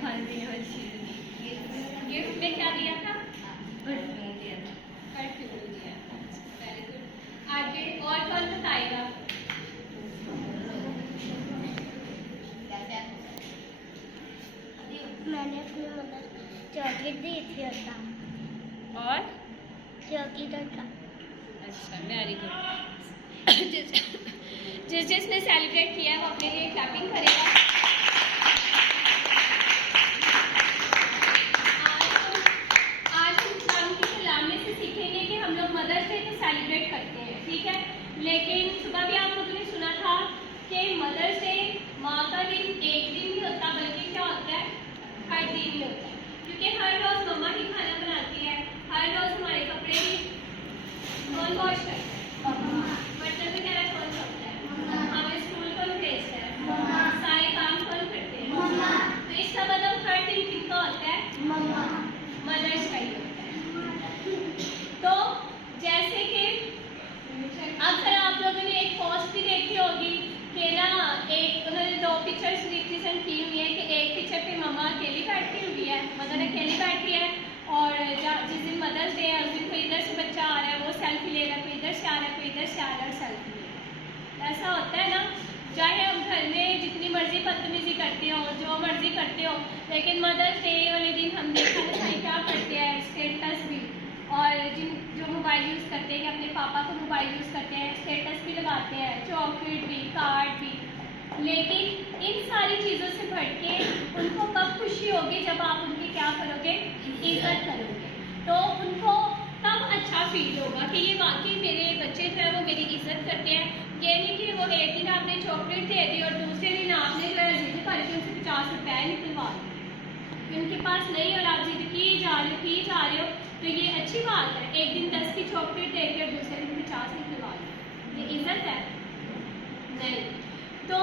खाने वाली चीज गिफ्ट में क्या दिया था? परफ्यूम दिया था। परफ्यूम दिया था। Very good. आगे और कौन बताएगा? मैंने अपनी मदर चॉकलेट दी थी और चॉकलेट का। अच्छा, वेरी गुड। जिसने सेलिब्रेट किया है वो अपने लिए क्लैपिंग करेगा। आज हम इस्लाम की कलामे से सीखेंगे कि हम लोग मदर्स डे को सेलिब्रेट करते हैं, ठीक है। लेकिन सुबह भी आप लोगों ने सुना था कि मदर्स डे माँ का दिन एक दिन नहीं होता, बल्कि क्या होता है, हर दिन ही होता है। क्योंकि हर रोज मम्मा ही खाना बनाती है, हर रोज हमारे कपड़े भी कौन वॉश करता है? बर्तन वगैरह कौन धोता है? हमें स्कूल कौन भेजता है? सारे काम कौन करते हैं? तो इसका मतलब हर दिन किसका होता है? मदर्स का ही होता है। तो जैसे कि अक्सर आप लोगों ने एक पोस्ट भी देखी होगी कि ना, एक उन्होंने दो पिक्चर्स रिप्रेजेंट की हुई है कि एक पिक्चर पे मम्मा अकेली बैठी हुई है, मदर अकेली बैठी है, और जिस दिन मदर्स डे है उस दिन कोई इधर से बच्चा आ रहा है, वो सेल्फी ले रहा है, कोई इधर से आ रहा है, कोई इधर से आ रहा है और सेल्फी ले रहा है। ऐसा होता है ना, चाहे हम घर में जितनी मर्जी बदतमीजी करते हो, जो मर्जी करते हो, लेकिन मदर्स डे वाले दिन हम देखते हैं क्या करते हैं, स्टेटस भी, और जो मोबाइल यूज़ करते हैं, अपने पापा को मोबाइल यूज़ करते हैं, स्टेटस भी लगाते हैं, चॉकलेट भी, कार्ड भी। लेकिन इन सारी चीज़ों से बढ़ के उनको कब खुशी होगी? जब आप उनकी क्या करोगे? इज्जत करोगे। तो उनको तब अच्छा फील होगा कि ये वाकई मेरे बच्चे जो है वो मेरी इज्जत करते हैं। ये नहीं कि वो एक दिन आपने चॉकलेट दे दी और दूसरे दिन आपने जो है जिद करके उनसे 50 रुपये निकलवा दिए, उनके पास नहीं और आप जिद की जा रहे हो, तो ये अच्छी बात है। एक दिन 10 की चॉकलेट दे के और दूसरे दिन 50 निकलवा दिए, ये इज्जत है? नहीं। तो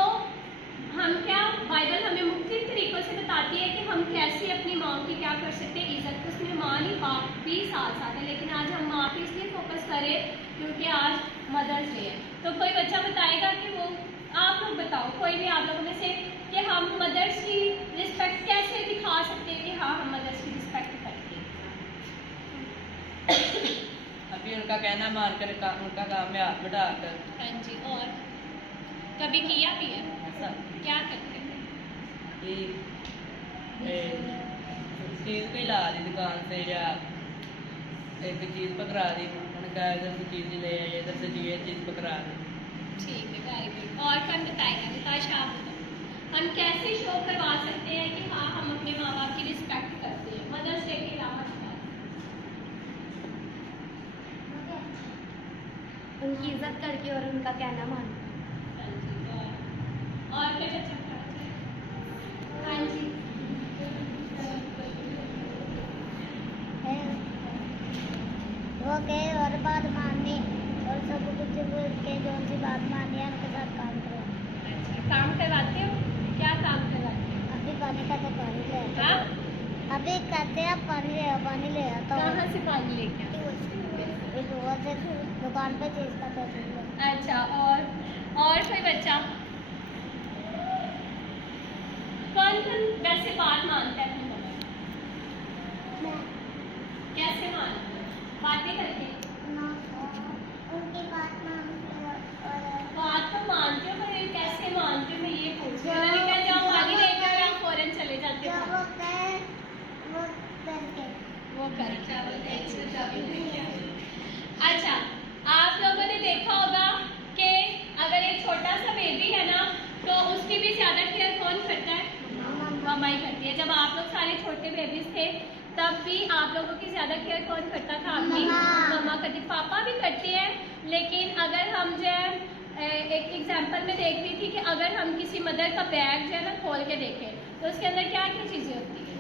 हम क्या, बाइबल हमें मुख्तलिफ तरीक़ों से बताती है कि हम कैसे अपनी माँ की क्या कर सकते हैं, इज्जत। उसमें माँ नहीं बाप भी साथ साथ है, लेकिन आज हम माँ पे इसलिए फोकस करें क्योंकि आज मदर्स डे है। तो कोई बच्चा बताएगा कि वो, आप लोग बताओ, कोई भी आप लोगों में से, कि हम मदर्स की रिस्पेक्ट कैसे दिखा सकते हैं कि हाँ हम मदर्स की रिस्पेक्ट करते हैं। अभी उनका कहना मानकर उनका काम में हाथ बढ़ाकर। हाँ जी। और कभी किया भी है? ऐसा क्या करते हैं? चीज़ कोई ला दी दुकान से या एक चीज़ पकड़ा दी, उनका इधर से चीज़ ले आई, इधर से ये चीज़ पकड़ा दी। ठीक है, वेरी गुड। और कौन बताएगा? निताशा आप बताओ, हम कैसे शो करवा सकते हैं कि हाँ हम अपने माँ बाप की रिस्पेक्ट करते हैं मदर्स डे के अलावा? उनकी इज्जत करके और उनका कहना मानो। और क्या कर सकते हैं? हाँ जी। वो कहे और बात माननी और सब कुछ बोल के जो सी बात माननी है उनके साथ काम करो। अच्छा, काम करवाते हो? क्या काम करवाते हो? अभी पानी का तो पानी ले आता। हाँ? अभी कहते हैं पानी ले आता हूँ। कहाँ से पानी लेके? से दुकान पे चीज का पैसे। अच्छा, और कोई बच्चा? कौन वैसे बात मानता है अपनी मम्मा? कैसे मानते हो? बातें करके? उनकी बात मानते हो और बात तो मानते हो, पर कैसे मानते हो मैं ये पूछ रही हूँ। उन्होंने कहा जाओ आगे लेके आओ, आप फौरन चले जाते हो। वो कहे वो करके वो करके। अच्छा, आप लोगों ने देखा होगा कि अगर एक छोटा सा बेबी है ना, तो उसकी भी ज्यादा केयर कौन करता है? मम्मा ही करती है। जब आप लोग सारे छोटे बेबीज थे तब भी आप लोगों की ज्यादा केयर कौन करता था? आपकी मम्मा करती। पापा भी करते हैं, लेकिन अगर हम जो है एक एग्जांपल में देख रही थी कि अगर हम किसी मदर का बैग जो है ना खोल के देखें तो उसके अंदर क्या क्या चीजें होती है?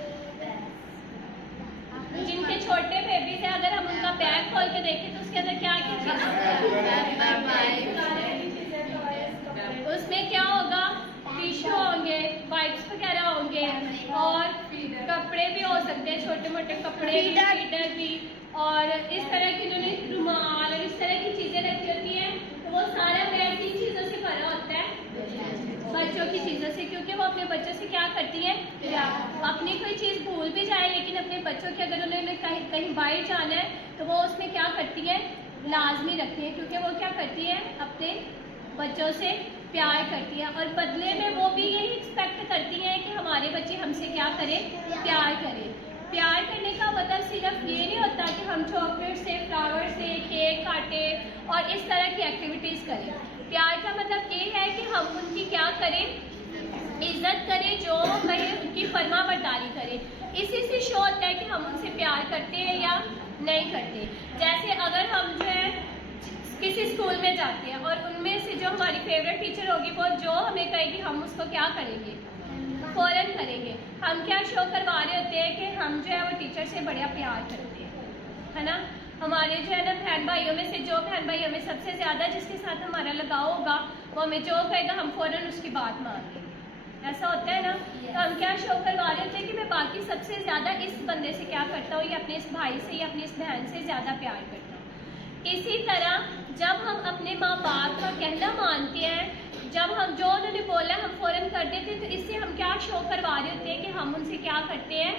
जिनके छोटे बेबीज है, अगर हम उनका बैग खोल के देखें तो उसके अंदर क्या क्या चीजें? उसमें क्या होगा? टिश्यू होंगे, वाइप्स वगैरह होंगे, और कपड़े भी हो सकते हैं, छोटे मोटे कपड़े, फीडर भी, और इस तरह की जो रुमाल और इस तरह की चीजें रखी होती हैं। तो वो सारा बैग किन चीजों से भरा होता है? बच्चों की चीजों से, क्योंकि वो अपने बच्चों से क्या करती है? अपने बच्चों की अगर उन्होंने कहीं बाहर जाना है तो वो उसमें क्या करती है, लाजमी रखती है, क्योंकि वो क्या करती है, अपने बच्चों से प्यार करती है और बदले में वो भी यही एक्सपेक्ट करती हैं कि हमारे बच्चे हमसे क्या करें, प्यार करें। प्यार करने का मतलब सिर्फ ये नहीं होता कि हम चॉकलेट से, फ्लावर से केक काटे और इस तरह की एक्टिविटीज़ करें। प्यार का मतलब ये है कि हम उनकी क्या करें, इज्जत करें, जो कहे उनकी फरमा बरदारी करें। इसी से शो होता है कि हम उनसे प्यार करते हैं या नहीं करते। जैसे अगर हम जो है किसी स्कूल में जाते हैं और उनमें से जो हमारी फेवरेट टीचर होगी वो जो हमें कहेगी हम उसको क्या करेंगे, फ़ौरन करेंगे। हम क्या शो करवा रहे होते हैं कि हम जो है वो टीचर से बड़ा प्यार करते हैं, है ना। हमारे जो है ना बहन भाइयों में से जो बहन भाई हमें सबसे ज़्यादा जिसके साथ हमारा लगाव होगा वो हमें जो कहेगा हम फ़ौरन उसकी बात मान लेंगे, ऐसा होता है ना। तो हम क्या शो करवा रहे होते हैं कि मैं बाकी सबसे ज़्यादा इस बंदे से क्या करता हूँ, या अपने इस भाई से या अपनी इस बहन से ज़्यादा प्यार करता हूँ। इसी तरह जब हम अपने माँ बाप का कहना मानते हैं, जब हम जो उन्होंने बोला हम फ़ौरन कर देते हैं, तो इससे हम क्या शो करवा रहे होते हैं कि हम उनसे क्या करते हैं,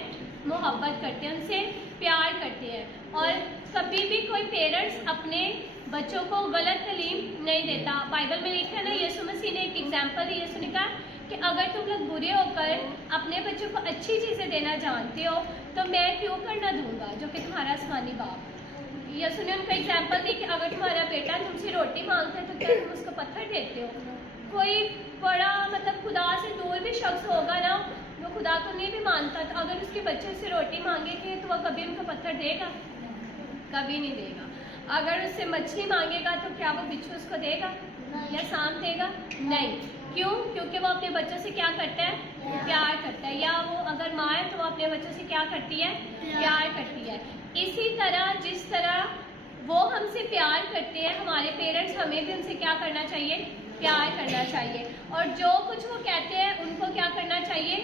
मोहब्बत करते हैं, उनसे प्यार करते हैं। और कभी भी कोई पेरेंट्स अपने बच्चों को गलत तालीम नहीं देता। बाइबल में लिखा है ना, यीशु मसीह ने एक एग्जाम्पल दी, यीशु ने कहा कि अगर तुम लोग बुरे होकर अपने बच्चों को अच्छी चीज़ें देना जानते हो तो मैं क्यों करना दूंगा जो कि तुम्हारा आसमानी बाप। यीशु ने उनको एग्जाम्पल दी कि अगर तुम्हारा बेटा तुमसे रोटी मांगता है तो क्या तुम उसको पत्थर देते हो। कोई बड़ा मतलब खुदा से दूर भी शख्स होगा ना, वो खुदा को नहीं भी मानता, तो अगर उसके बच्चे उससे रोटी मांगेंगे तो वह कभी उनको पत्थर देगा, कभी नहीं देगा। अगर उससे मछली मांगेगा तो क्या वो बिच्छू उसको देगा या सांप देगा, नहीं। क्यों? क्योंकि वो अपने बच्चों से क्या करता है, प्यार करता है। या वो अगर माँ है तो वो अपने बच्चों से क्या करती है, प्यार करती है। इसी तरह जिस तरह वो हमसे प्यार करते हैं, हमारे पेरेंट्स हमें भी उनसे क्या करना चाहिए, प्यार करना चाहिए। और जो कुछ वो कहते हैं उनको क्या करना चाहिए,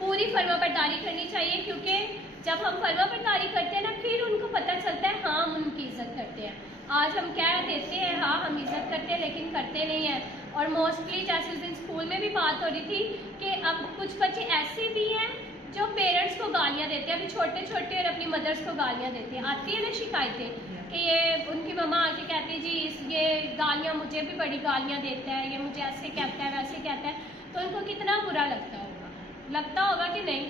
पूरी फर्माबरदारी करनी चाहिए। क्योंकि जब हम फर्माबरदारी करते हैं ना, फिर उनको पता चलता है हाँ हम उनकी इज्जत करते हैं। आज हम कह देते हैं हाँ हम इज्जत करते हैं, लेकिन करते नहीं हैं। और मोस्टली जैसे उस दिन स्कूल में भी बात हो रही थी कि अब कुछ बच्चे ऐसे भी हैं जो पेरेंट्स को गालियाँ देते हैं, अभी छोटे छोटे, और अपनी मदर्स को गालियाँ देते हैं। आती है ना शिकायतें कि ये उनकी मम्मा आके कहती है जी ये गालियाँ, मुझे भी बड़ी गालियाँ देता है, ये मुझे ऐसे कहता है वैसे कहता है। तो उनको कितना बुरा लगता होगा कि नहीं।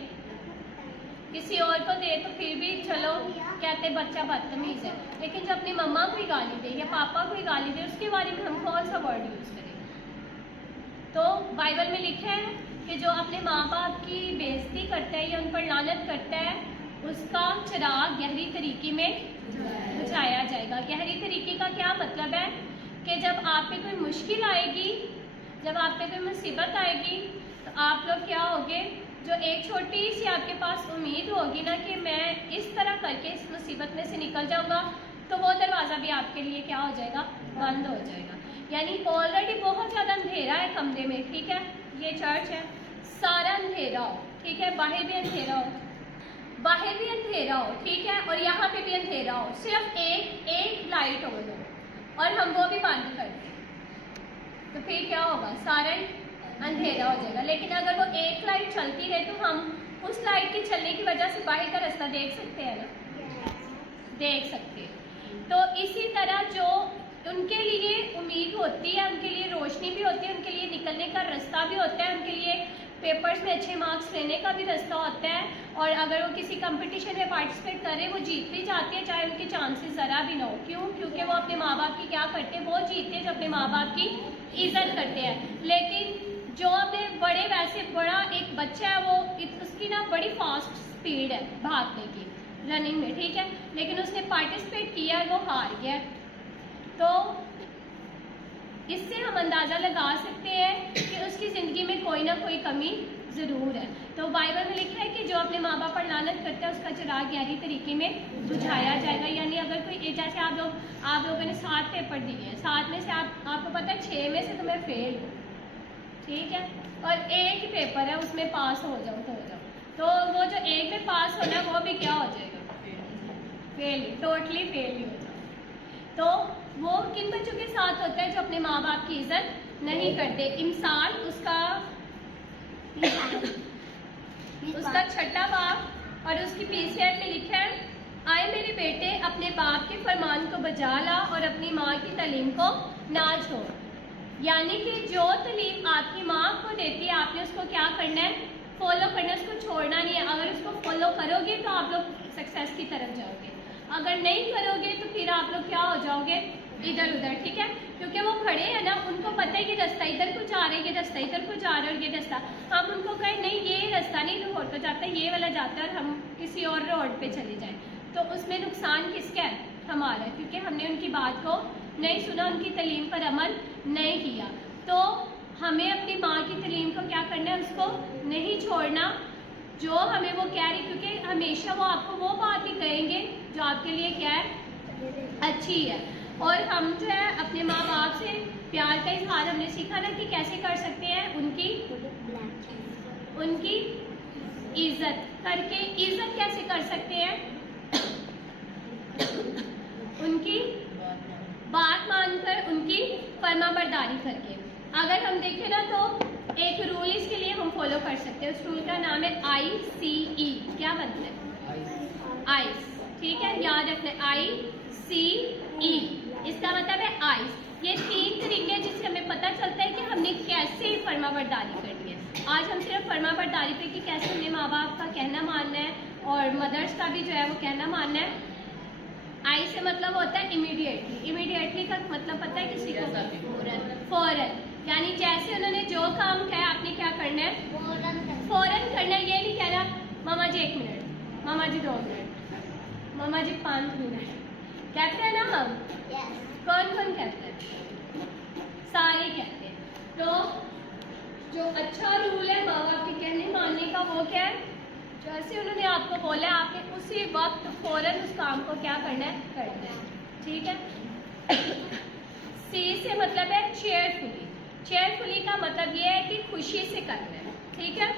किसी और को दे तो फिर भी चलो कहते बच्चा बदतमीज़ है, लेकिन जब अपनी मम्मा को ही गाली दे या पापा को ही गाली दे, उसके बारे में हम कौन सा वर्ड यूज़ करें। तो बाइबल में लिखा है कि जो अपने माँ बाप की बेइज्जती करता है या उन पर लानत करता है, उसका चिराग गहरी तरीके में बुझाया जाएगा। गहरी तरीके का क्या मतलब है कि जब आप पे कोई मुश्किल आएगी, जब आप पे कोई मुसीबत आएगी, तो आप लोग क्या होगे, जो एक छोटी सी आपके पास उम्मीद होगी ना कि मैं इस तरह करके इस मुसीबत में से निकल जाऊंगा, तो वो दरवाज़ा भी आपके लिए क्या हो जाएगा, बंद हो जाएगा। यानी ऑलरेडी बहुत ज़्यादा अंधेरा है कमरे में, ठीक है, ये चर्च है, सारा अंधेरा हो, ठीक है, बाहर भी अंधेरा हो, बाहर भी अंधेरा हो, ठीक है, और यहाँ पे भी अंधेरा हो, सिर्फ एक लाइट ऑन हो और हम वो भी बंद कर दें, तो फिर क्या होगा, सारा अंधेरा हो जाएगा। लेकिन अगर वो एक लाइट चलती रहे तो हम उस लाइट के चलने की वजह से बाहर का रास्ता देख सकते हैं ना, देख सकते हैं। तो इसी तरह जो उनके लिए उम्मीद होती है, उनके लिए रोशनी भी होती है, उनके लिए निकलने का रास्ता भी होता है, उनके लिए पेपर्स में अच्छे मार्क्स लेने का भी रास्ता होता है, और अगर वो किसी कंपटीशन में पार्टिसिपेट करें वो जीत भी जाती है, चाहे उनके चांसेस ज़रा भी ना हो। क्यों? क्योंकि वो अपने माँ बाप की क्या करते हैं, वो जीतते हैं जो अपने माँ बाप की इज्जत करते हैं। लेकिन जो अपने बड़े, वैसे बड़ा एक बच्चा है वो उसकी ना बड़ी फास्ट स्पीड है भागने की, रनिंग में, ठीक है, लेकिन उसने पार्टिसिपेट किया और वो हार गया। तो इससे हम अंदाज़ा लगा सकते हैं कि उसकी ज़िंदगी में कोई ना कोई कमी ज़रूर है। तो बाइबल में लिखा है कि जो अपने माँ बाप पर लानत करता है उसका चिराग गहरी तरीके में बुझाया जाएगा। यानी अगर कोई, जैसे आप लोगों ने 7 पेपर दिए हैं, 7 में से आपको पता है 6 में से तो मैं फेल हूँ, ठीक है, और एक पेपर है उसमें पास हो जाओ तो हो जाओ, तो वो जो एक में पास होना है वो भी क्या हो जाएगा, फेल, टोटली फेल ही हो जाओ। तो वो किन बच्चों के साथ होता है जो अपने माँ बाप की इज्जत नहीं करते। इमसाल उसका 6ठा बाब और उसकी पीसीआर में लिखा है, आए मेरे बेटे अपने बाप के फरमान को बजा ला और अपनी माँ की तालीम को ना छोड़। यानी कि जो तालीम आपकी माँ आपको देती है आपने उसको क्या करना है, फॉलो करना है, उसको छोड़ना नहीं है। अगर उसको फॉलो करोगे तो आप लोग सक्सेस की तरफ जाओगे, अगर नहीं करोगे तो फिर आप लोग क्या हो जाओगे, इधर उधर। ठीक है, क्योंकि वो खड़े हैं ना, उनको पता है कि रास्ता इधर को जा रहा है, ये रास्ता इधर को जा रहा है और ये रास्ता, हम उनको कहें नहीं ये रास्ता नहीं रोड पर जाता है, ये वाला जाता है और हम किसी और रोड पे चले जाएं, तो उसमें नुकसान किसका है, हमारा, क्योंकि हमने उनकी बात को नहीं सुना, उनकी तालीम पर अमल नहीं किया। तो हमें अपनी माँ की तालीम को क्या करना है, उसको नहीं छोड़ना जो हमें वो कह रही, क्योंकि हमेशा वो आपको वो बात ही कहेंगे जो आपके लिए क्या है, अच्छी है। और हम जो है अपने माँ बाप से प्यार का इजहार हमने सीखा ना कि कैसे कर सकते हैं, उनकी इज्जत करके। इज्जत कैसे कर सकते हैं, उनकी बात मानकर, उनकी फरमाबरदारी करके। अगर हम देखें ना तो एक रूल इसके लिए हम फॉलो कर सकते हैं, उस रूल का नाम है ICE। क्या बनता है, आइस। ठीक है, याद रखना ICE, इसका मतलब है आइस। ये 3 तरीके जिससे हमें पता चलता है कि हमने कैसे फरमाबरदारी करनी है। आज हम सिर्फ फरमाबरदारी पे कि कैसे हमने माँ बाप का कहना मानना है और मदर्स का भी जो है वो कहना मानना है। आई से मतलब होता है इमीडिएटली। इमीडिएटली का मतलब पता है किसी को, फौरन। यानी जैसे उन्होंने जो काम कहा आपने क्या करना है, फौरन करना है। ये नहीं कहना मामा जी 1 मिनट, मामा जी 2 मिनट, मामा जी 5 मिनट, कहते हैं ना हम, कौन कौन कहते हैं, सारे कहते हैं। तो जो अच्छा रूल है माँ बाप के कहने मानने का वो क्या है, जैसे उन्होंने आपको बोला आपने उसी वक्त फौरन उस काम को क्या करना है, करना है। ठीक है। सी से मतलब है चेयरफुली। चेयरफुली का मतलब ये है कि खुशी से करना है। ठीक है,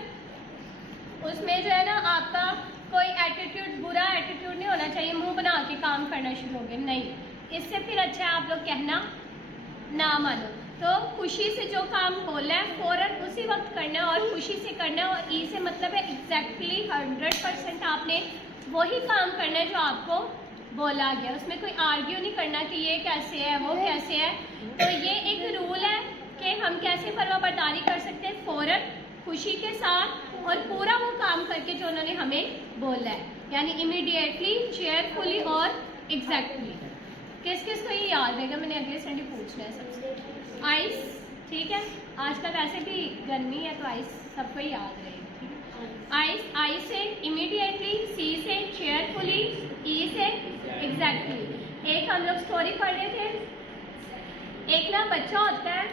उसमें जो है ना आपका कोई एटीट्यूड, बुरा एटीट्यूड नहीं होना चाहिए, मुंह बना के काम करना शुरू हो गए, नहीं, इससे फिर अच्छा है आप लोग कहना ना मानो। तो खुशी से जो काम बोला है फौरन उसी वक्त करना है और खुशी से करना है। और ई से मतलब है एग्जैक्टली 100% आपने वही काम करना है जो आपको बोला गया, उसमें कोई आर्ग्यू नहीं करना कि ये कैसे है वो कैसे है। तो ये एक रूल है कि हम कैसे फरमाबरदारी कर सकते हैं, फौरन, खुशी के साथ और पूरा वो काम करके जो उन्होंने हमें बोला है, यानी इमीडिएटली, चेयरफुली और एग्जैक्टली। किस किस को ये याद रहेगा, मैंने अगले संडे पूछना है सबसे। आइस, ठीक है, आजकल वैसे भी गर्मी है तो आइस सबको ही याद रहेगी। आइस, आई से इमीडिएटली, सी से चेयरफुली, ई से एग्जैक्टली। एक हम लोग स्टोरी पढ़ रहे थे, एक ना बच्चा होता है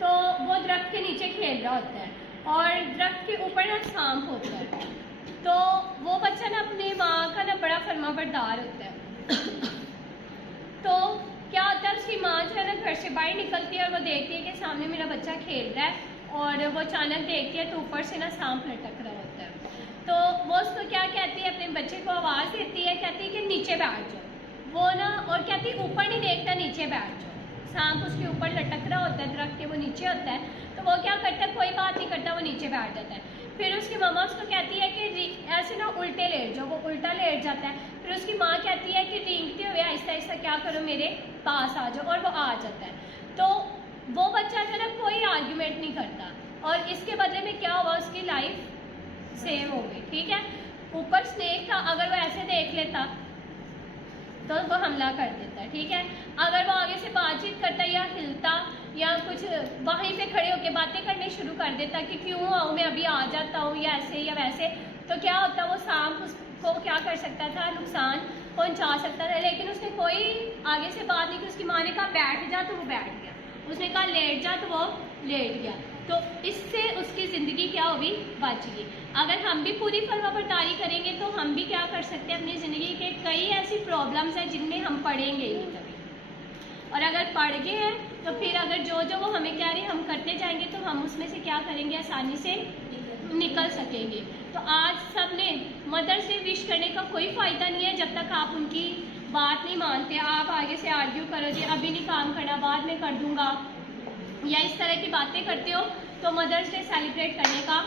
तो वो दरख्त के नीचे खेल रहा होता है और दरख्त के ऊपर ना सांप होता है। तो वो बच्चा ना अपनी माँ का ना बड़ा फरमाबरदार होता है। तो क्या होता है, उसकी माँ जो है ना घर से बाहर निकलती है और वो देखती है कि सामने मेरा बच्चा खेल रहा है और वो अचानक देखती है तो ऊपर से ना सांप लटक रहा होता है। तो वो उसको क्या कहती है, अपने बच्चे को आवाज़ देती है, कहती है कि नीचे बैठ जाओ। वो ना और कहती है ऊपर नहीं देखता, नीचे बैठ जाओ। सांप उसके ऊपर लटक रहा होता है, दरख्त के वो नीचे होता है, तो वो क्या करता है, कोई बात नहीं करता, वो नीचे बैठ जाता है। फिर उसकी मम्मा उसको कहती है कि ऐसे ना उल्टे लेट जाओ, वो उल्टा लेट जाता है। फिर उसकी माँ कहती है कि रेंगते हुए आहिस्ता आहिस्ता क्या करो, मेरे पास आ जाओ, और वो आ जाता है। तो वो बच्चा जो है ना कोई आर्ग्यूमेंट नहीं करता और इसके बदले में क्या हुआ, उसकी लाइफ सेव हो गई। ठीक है, ऊपर स्नेक था, अगर वो ऐसे देख लेता तो वो हमला कर देता है। ठीक है, अगर वो आगे से बातचीत करता या हिलता या कुछ वहीं पे खड़े होकर बातें करने शुरू कर देता कि क्यों आऊँ मैं, अभी आ जाता हूँ, या ऐसे या वैसे, तो क्या होता, वो सांप उसको क्या कर सकता था, नुकसान पहुंचा सकता था। लेकिन उसने कोई आगे से बात नहीं की। उसकी माँ ने कहा बैठ जा तो वो बैठ गया, उसने कहा लेट जा तो वो लेट गया। तो इससे उसकी ज़िंदगी क्या होगी, बच गई। अगर हम भी पूरी फरमाबरदारी करेंगे तो हम भी क्या कर सकते हैं, अपनी ज़िंदगी के कई ऐसी प्रॉब्लम्स हैं जिनमें हम पढ़ेंगे ही कभी, और अगर पढ़ गए हैं तो फिर अगर जो जो वो हमें कह रहे हैं हम करते जाएंगे तो हम उसमें से क्या करेंगे, आसानी से निकल सकेंगे। तो आज सब ने मदर्स डे विश करने का कोई फ़ायदा नहीं है जब तक आप उनकी बात नहीं मानते। आप आगे से आर्ग्यू करो, जी अभी नहीं काम करना, बाद में कर दूंगा, या इस तरह की बातें करते हो, तो मदर्स डे सेलिब्रेट करने का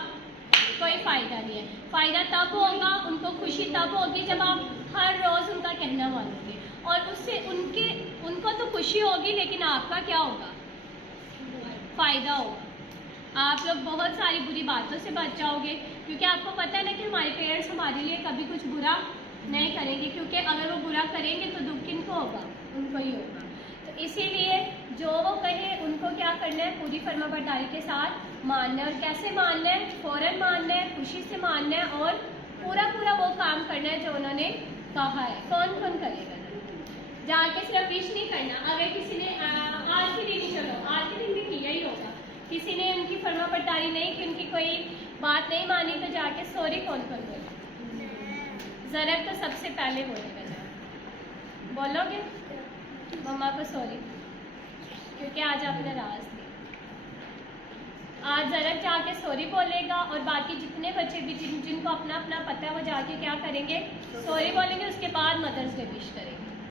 कोई फ़ायदा नहीं है। फ़ायदा तब होगा, उनको खुशी कहना मानोगे, और उससे उनको तो खुशी होगी, लेकिन आपका क्या होगा, फ़ायदा होगा। आप लोग बहुत सारी बुरी बातों से बच जाओगे, क्योंकि आपको पता है ना कि हमारे पेरेंट्स हमारे लिए कभी कुछ बुरा नहीं करेंगे, क्योंकि अगर वो बुरा करेंगे तो दुख किनको होगा, उनको ही होगा। तो इसीलिए जो वो कहे उनको क्या करना है, पूरी फर्माबरदारी के साथ मानना है। और कैसे मानना है, फ़ौरन मानना है, खुशी से मानना है, और पूरा पूरा वो काम करना है जो उन्होंने कहा है। कौन कौन करेगा, जाके सिर्फ विश नहीं करना। अगर किसी ने आज के दिन ही, चलो आज के दिन भी किया ही होगा, किसी ने उनकी फर्माबरदारी नहीं की, उनकी कोई बात नहीं मानी, तो जाके सॉरी कौन कौन बोलेगा? ज़रब तो सबसे पहले बोलेगा, जरा बोलोगे मम्मा को सॉरी, क्योंकि आज आपने नाराज़ दी। आज ज़रब जाके सॉरी बोलेगा, और बाकी जितने बच्चे भी जिनको अपना अपना पता है वो जाके क्या करेंगे, सॉरी बोलेंगे, उसके बाद मदर्स डे विश करेंगे।